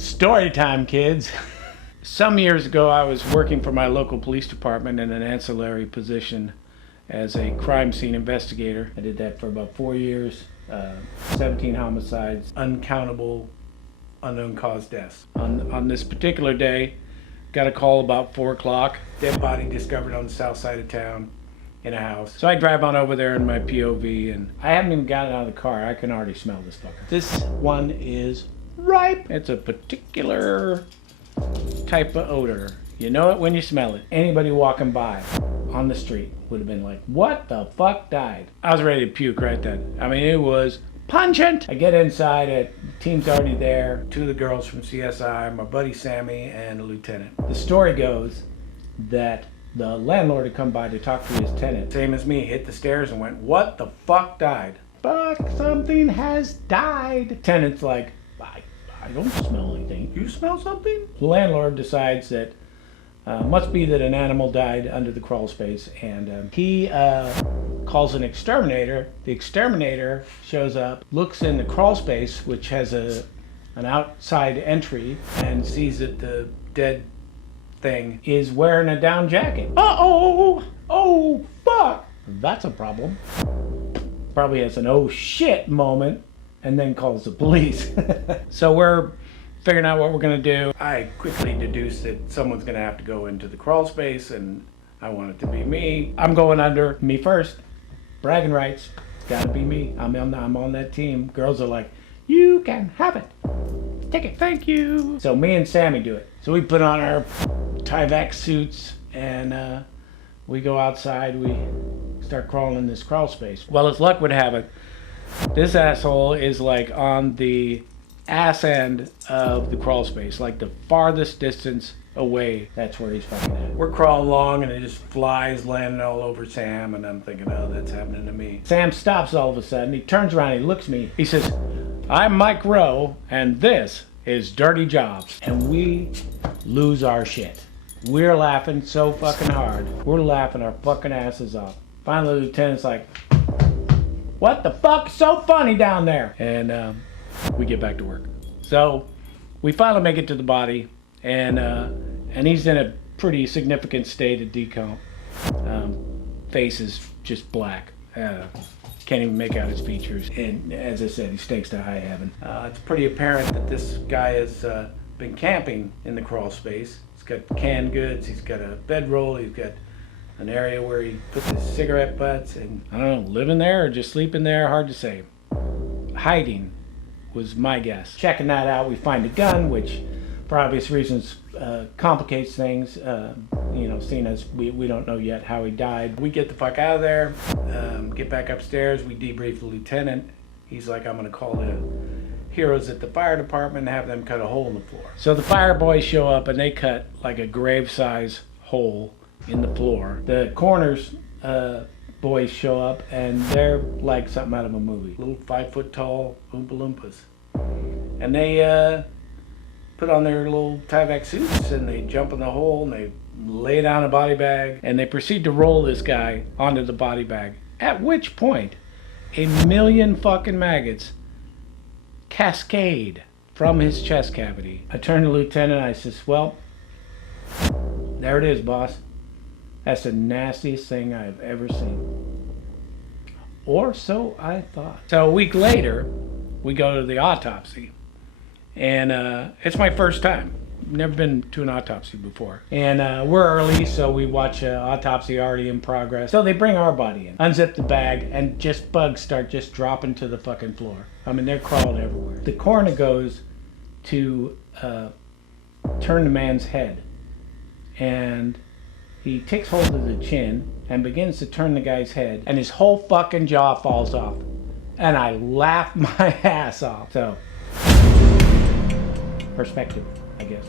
Story time, kids. Some years ago, I was working for my local police department in an ancillary position as a crime scene investigator. I did that for about 4 years, 17 homicides, uncountable unknown cause deaths. On this particular day, got a call about 4 o'clock, dead body discovered on the south side of town in a house. So I drive on over there in my POV, and I haven't even gotten out of the car. I can already smell this fucker. This one is ripe. It's a particular type of odor. You know it when you smell it. Anybody walking by on the street would have been like, what the fuck died? I was ready to puke right then. I mean, it was pungent. I get inside, the team's already there. 2 of the girls from CSI, my buddy Sammy, and a lieutenant. The story goes that the landlord had come by to talk to his tenant. Same as me, hit the stairs and went, what the fuck died? Fuck, something has died. The tenant's like, I don't smell anything. You smell something? The landlord decides that must be that an animal died under the crawl space, and he calls an exterminator. The exterminator shows up, looks in the crawl space, which has an outside entry, and sees that the dead thing is wearing a down jacket. Uh-oh! Oh, fuck! That's a problem. Probably has an oh shit moment, and then calls the police. So we're figuring out what we're gonna do. I quickly deduced that someone's gonna have to go into the crawl space, and I want it to be me. I'm going under, me first. Bragging rights, it's gotta be me. I'm on that team. Girls are like, you can have it. Take it, thank you. So me and Sammy do it. So we put on our Tyvek suits, and we go outside, we start crawling in this crawl space. Well, as luck would have it, this asshole is like on the ass end of the crawl space, like the farthest distance away. That's where he's fucking at. We're crawling along and it just flies landing all over Sam, and I'm thinking, oh, that's happening to me. Sam stops all of a sudden. He turns around, he looks at me. He says, I'm Mike Rowe, and this is Dirty Jobs. And we lose our shit. We're laughing so fucking hard. We're laughing our fucking asses off. Finally, the lieutenant's like, what the fuck's so funny down there? And we get back to work. So we finally make it to the body, and he's in a pretty significant state of decomp. Face is just black. Can't even make out his features. And as I said, he stinks to high heaven. It's pretty apparent that this guy has been camping in the crawl space. He's got canned goods, he's got a bedroll, he's got an area where he puts his cigarette butts, and I don't know, living there or just sleeping there, hard to say. Hiding was my guess. Checking that out, we find a gun, which for obvious reasons complicates things, seeing as we don't know yet how he died. We get the fuck out of there, get back upstairs, we debrief the lieutenant. He's like, I'm gonna call the heroes at the fire department and have them cut a hole in the floor. So the fire boys show up and they cut like a grave-size hole in the floor. The coroner's boys show up and they're like something out of a movie. Little 5-foot-tall Oompa Loompas. And they put on their little Tyvek suits and they jump in the hole and they lay down a body bag and they proceed to roll this guy onto the body bag. At which point, 1,000,000 fucking maggots cascade from his chest cavity. I turn to the lieutenant and I says, well, there it is, boss. That's the nastiest thing I've ever seen. Or so I thought. So a week later, we go to the autopsy. And it's my first time. Never been to an autopsy before. And we're early, so we watch autopsy already in progress. So they bring our body in, unzip the bag, and just bugs start just dropping to the fucking floor. I mean, they're crawling everywhere. The coroner goes to turn the man's head. And he takes hold of the chin and begins to turn the guy's head, and his whole fucking jaw falls off. And I laugh my ass off. So, perspective, I guess.